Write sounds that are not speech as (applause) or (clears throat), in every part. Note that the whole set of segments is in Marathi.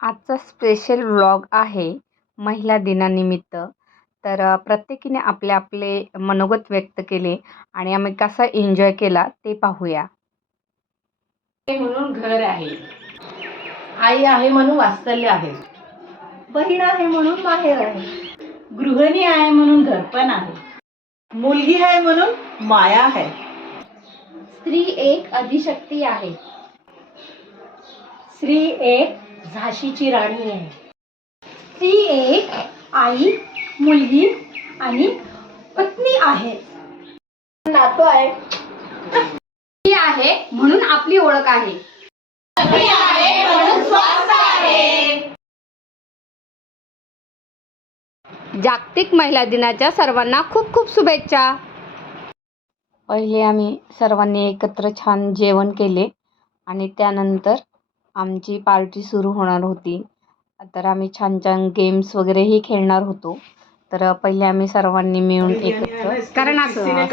आजचा स्पेशल व्लॉग आहे महिला दिनानिमित्त. तर प्रत्येकीने आपले आपले मनोगत व्यक्त केले आणि आम्ही कसा एन्जॉय केला ते पाहूया. म्हणून घर आहे. आई आहे म्हणून वात्सल्य आहे. बहीण आहे म्हणून माहेर आहे. गृहिणी आहे म्हणून घरपण आहे. मुलगी आहे म्हणून माया आहे. स्त्री एक अधिशक्ती आहे. स्त्री एक झाशीची राणी आहे. ती एक आई मुलगी आणि पत्नी आहे. नातो आहे. ती आहे म्हणून आपली ओळख आहे. जागतिक महिला दिनाच्या सर्वांना खूप खूप शुभेच्छा. पहिले आम्ही सर्वांनी एकत्र छान जेवण केले आणि त्यानंतर आमची पार्टी सुरू होणार होती. तर आम्ही छान छान गेम्स वगैरेही खेळणार होतो. तर पहिले आम्ही सर्वांनी मिळून एकत्र कारण असं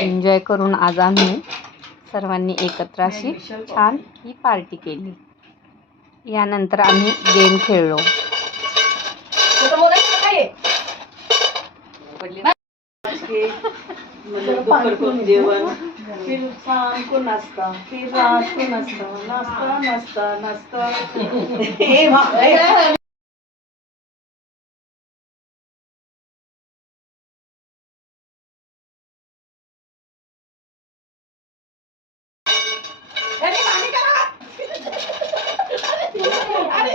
एन्जॉय करून आज आम्ही सर्वांनी एकत्र अशी छान ही पार्टी केली. यानंतर आम्ही गेम खेळलो. जेवण. फिर सांग को नाश्ता फिर रात को नाश्ता नाश्ता नाश्ता नाश्ता हे बापरे. आज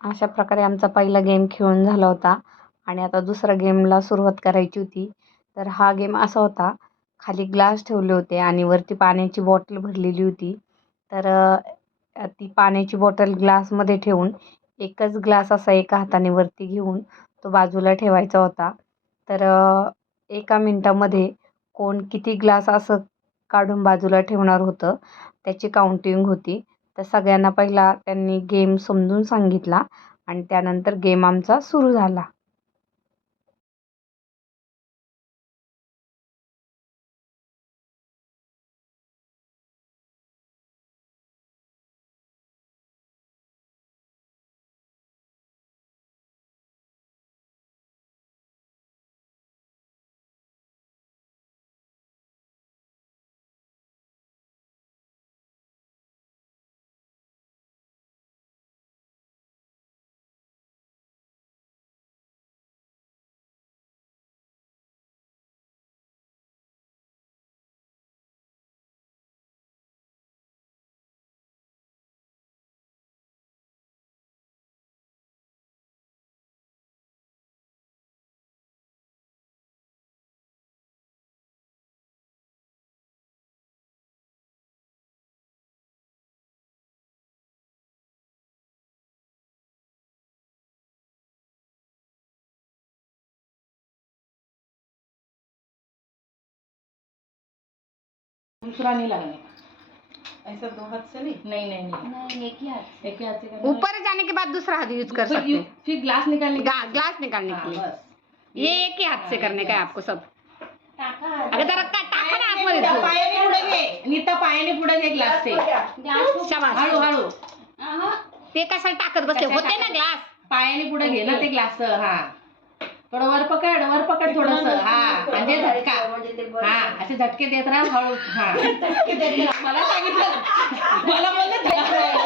अशा प्रकारे आमचा पहिला गेम खेळून झाला होता. आणि आता दुसऱ्या गेमला सुरुवात करायची होती. तर हा गेम असा होता. खाली ग्लास ठेवले होते आणि वरती पाण्याची बॉटल भरलेली होती. तर ती पाण्याची बॉटल ग्लासमध्ये ठेवून एकच ग्लास असा एका हाताने वरती घेऊन तो बाजूला ठेवायचा होता. तर एका मिनटामध्ये कोण किती ग्लास असं काढून बाजूला ठेवणार होतं त्याची काउंटिंग होती. तर सगळ्यांना पहिला त्यांनी गेम समजून सांगितला आणि त्यानंतर गेम आमचा सुरू झाला. दूसरा नहीं. लगाने का ऐसा दो हाथ से नहीं? नहीं नहीं नहीं. नाही एक ही हात एक ही हाथ से करना ऊपर जाने के बाद दूसरा हाथ यूज कर सकते यू- हैं. फिर ग्लास निकालने ग्लास निकालने के हाँ, लिए ये एक ही हाथ से करने का है आपको सब. अगं जरा का टाका ना आतमध्ये. पायाने पुढे घे. नीता पायाने पुढे घे ग्लास शाबास. हळू हळू. आहा. ते कशाला टाकत बसते कशाला होते ना? ग्लास पायाने पुढे घे ना ते ग्लास हा. थोडं वर पकड वर पकड थोडस. हा. म्हणजे झटका. हा असे झटके देत राहा हळू. हा. (laughs) मला सांगितलं. मला बोलले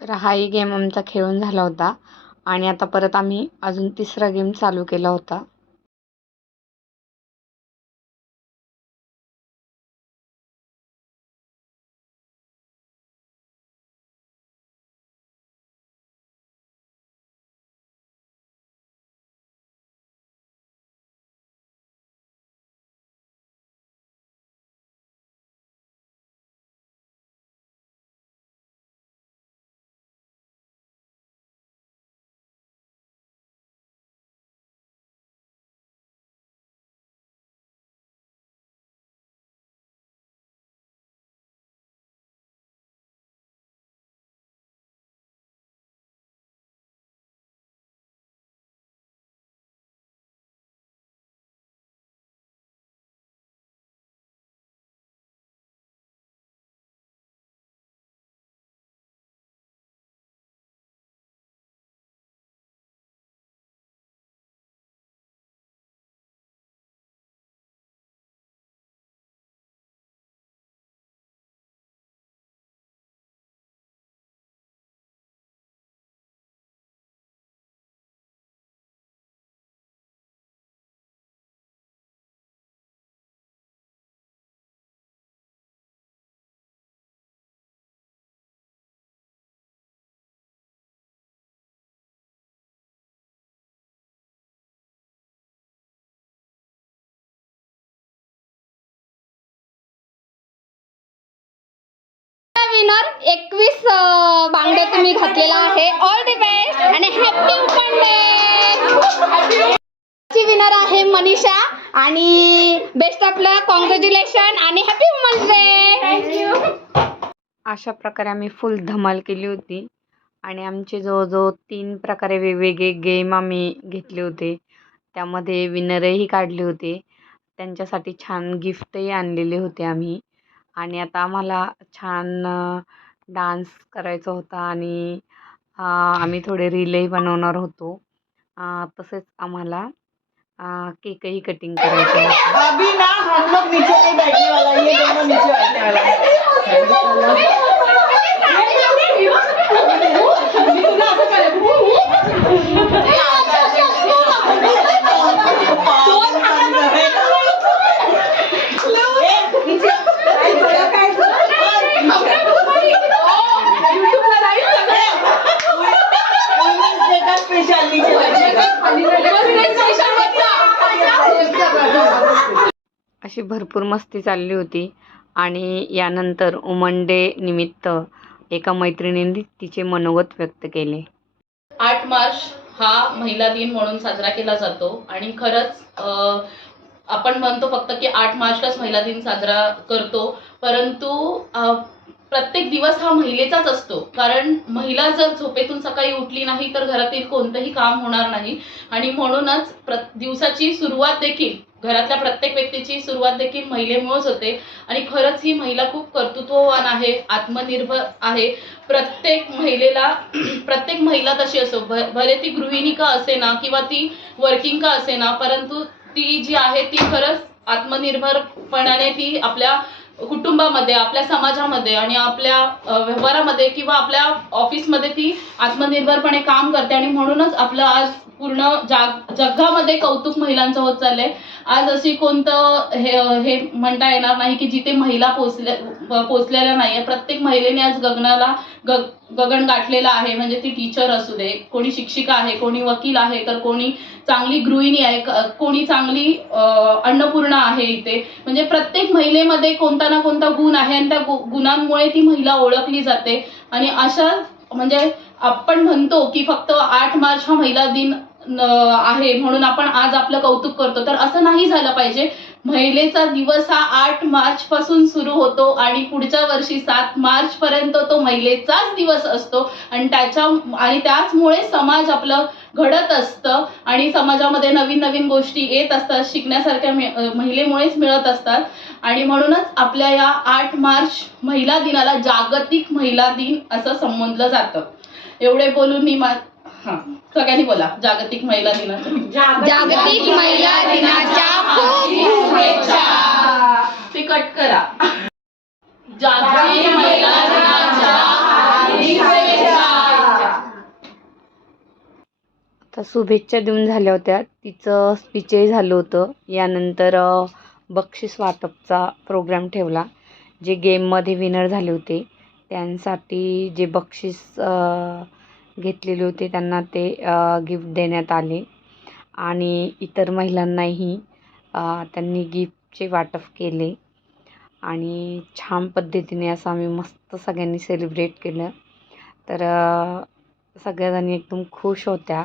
तर हाही गेम आमचा खेळून झाला होता. आणि आता परत आम्ही अजून तिसरा गेम चालू केला होता. विनर एकवीस बांगड्या तुम्ही घातलेला आहे. ऑल दी बेस्ट आणि हॅपी बर्थडे ची विनर आहे मनीषा आणि बेस्ट ऑफ लक कॉंग्रॅच्युलेशन आणि happy women's day thank you अशा प्रकारे आम्ही फुल धमाल केली होती आणि आमचे जवळजवळ तीन प्रकारे वेगवेगळे गेम आम्ही घेतले होते. त्यामध्ये विनरही काढले होते. त्यांच्यासाठी छान गिफ्टही आणलेले होते आम्ही. आणि आता आम्हाला छान डान्स करायचा होता आणि आम्ही थोडे रीलही बनवणार होतो. तसेच आम्हाला केकही कटिंग करायचा होता. (laughs) अशी भरपूर मस्ती चालली होती. आणि यानंतर उमंडे निमित्त एका मैत्रिणींनी तिचे मनोगत व्यक्त केले. आठ मार्च हा महिला दिन म्हणून साजरा केला जातो आणि खरंच आपण म्हणतो फक्त की आठ मार्चलाच महिला दिन साजरा करतो. परंतु प्रत्येक दिवस हा महिलेचाच असतो. कारण महिला जर झोपेतून सकाळी उठली नाही तर घरातील कोणतंही काम होणार नाही. आणि म्हणूनच प्र दिवसाची सुरुवात देखील घरातल्या प्रत्येक व्यक्तीची सुरुवात देखील महिलेमुळेच होते. आणि खरंच ही महिला खूप कर्तृत्ववान आहे आत्मनिर्भर आहे. प्रत्येक महिलेला (clears throat) प्रत्येक महिला तशी असो भ भले ती गृहिणी का असेना किंवा ती वर्किंग का असेना परंतु ती जी आहे ती खरंच आत्मनिर्भरपणाने ती आपल्या कुटुंबामध्ये आपल्या समाजामध्ये आणि आपल्या व्यवहारामध्ये किंवा आपल्या ऑफिसमध्ये ती आत्मनिर्भरपणे काम करते आणि म्हणूनच आपलं आज पूर्ण जाग जगामध्ये कौतुक महिलांचं होत चाललंय. आज अशी कोणतं हे हे म्हणता येणार नाही की जिथे महिला पोचल्या पोचलेल्या नाही आहे प्रत्येक महिलेने आज गगनाला गग गगन गाठलेलं आहे. म्हणजे ती टीचर असू दे कोणी शिक्षिका आहे कोणी वकील आहे तर कोणी चांगली गृहिणी आहे कोणी चांगली अन्नपूर्णा आहे इथे. म्हणजे प्रत्येक महिलेमध्ये कोणता ना कोणता गुण आहे आणि त्या गु- गुणांमुळे ती महिला ओळखली जाते. आणि अशा म्हणजे आपण म्हणतो की फक्त आठ मार्च हा महिला दिन आहे म्हणून आपण आज आपलं कौतुक करतो. तर असं नाही झालं पाहिजे. महिलेचा दिवस हा आठ मार्च पासून सुरू होतो आणि पुढच्या वर्षी सात मार्च पर्यंत तो महिलेचाच दिवस असतो. आणि त्याच्या आणि त्याचमुळे समाज आपलं घडत असतं. आणि समाजामध्ये नवीन नवीन गोष्टी येत असतात. शिकण्यासारख्या महिलेमुळेच मिळत असतात. आणि म्हणूनच आपल्या या आठ मार्च महिला दिनाला जागतिक महिला दिन असं संबोधलं जातं. एवढे बोलून मी मा हां. सगळ्यांनी बोला. जागतिक महिला दिनाचं जागतिक महिला दिनाच्या खूप शुभेच्छा. ते कट करा. जागतिक महिला दिनाच्या शुभेच्छा. आता शुभेच्छा देऊन झाल्या होत्या. तिचं स्पीचही झालं होतं. यानंतर बक्षीस वाटपचा प्रोग्राम ठेवला जे गेममध्ये विनर झाले होते. त्यांसाठी जे बक्षीस घेतलेले होते. त्यांना ते गिफ्ट देण्यात आले. आणि इतर महिलांनाही त्यांनी गिफ्टचे वाटप केले. आणि छान पद्धतीने असं आम्ही मस्त सगळ्यांनी सेलिब्रेट केलं. तर सगळ्याजणी एकदम खुश होत्या.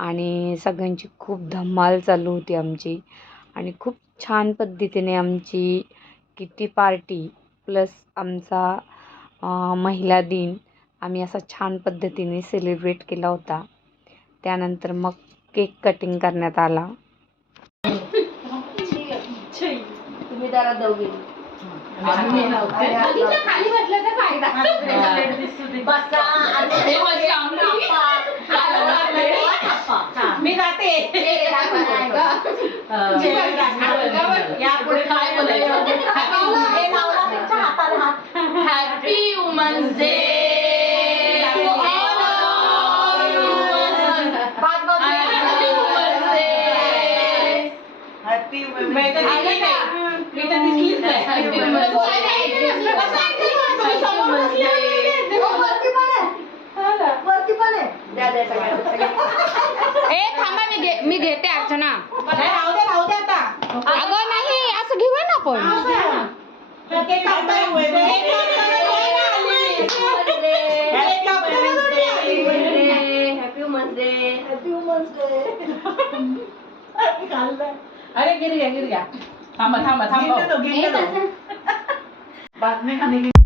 आणि सगळ्यांची खूप धमाल चालू होती आमची. आणि खूप छान पद्धतीने आमची किटी पार्टी प्लस आमचा महिला दिन आम्ही असा छान पद्धतीने सेलिब्रेट केला होता. त्यानंतर मग केक कटिंग करण्यात आला. मी जाते. यापुढे काय बोलायचं? गिरिया गिरिया थांबा थांबा थांबा. (laughs) बातमी खाली